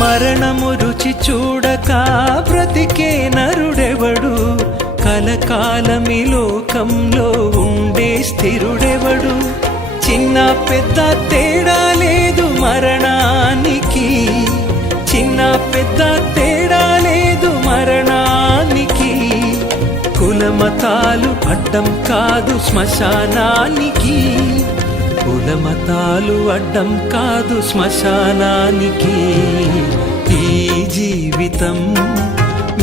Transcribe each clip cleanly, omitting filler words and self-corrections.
మరణము రుచి చూడక బ్రతికే నరుడెవడు, కలకాలమి లోకంలో ఉండే స్థిరుడెవడు. చిన్న పెద్ద తేడా లేదు మరణానికి, చిన్న పెద్ద తేడా లేదు మరణానికి. కులమతాలు అడ్డం కాదు శ్మశానానికి, కులమతాలు అడ్డం కాదు శ్మశానానికి. ఈ జీవితం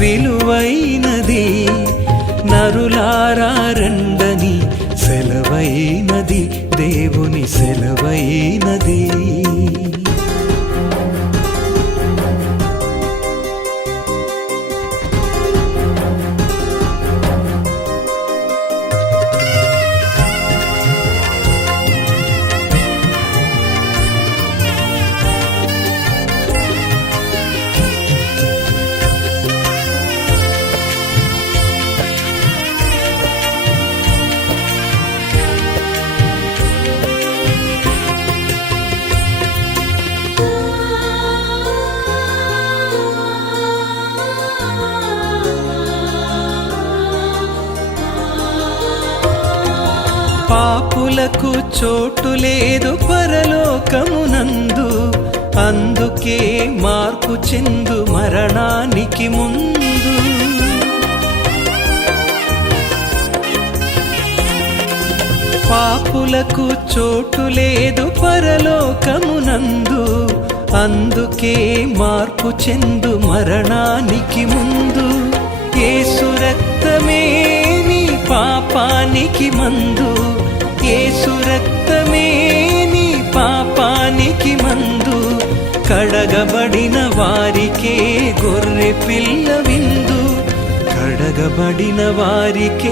విలువైనది, నరులారా రండని సెలవైనది, దేవుని సెలవైనది. పాపులకు చోటు లేదు పరలోకమునందు, అందుకే మార్పు చెందు మరణానికి ముందు. పాపులకు చోటు లేదు పరలోకమునందు, అందుకే మార్పు చెందు మరణానికి ముందు. యేసు రక్తమే నీ పాపానికి మందు, యేసు రక్తమే నీ పాపానికి మందు. కడగబడిన వారికే గొర్రె పిల్ల విందు, కడగబడిన వారికే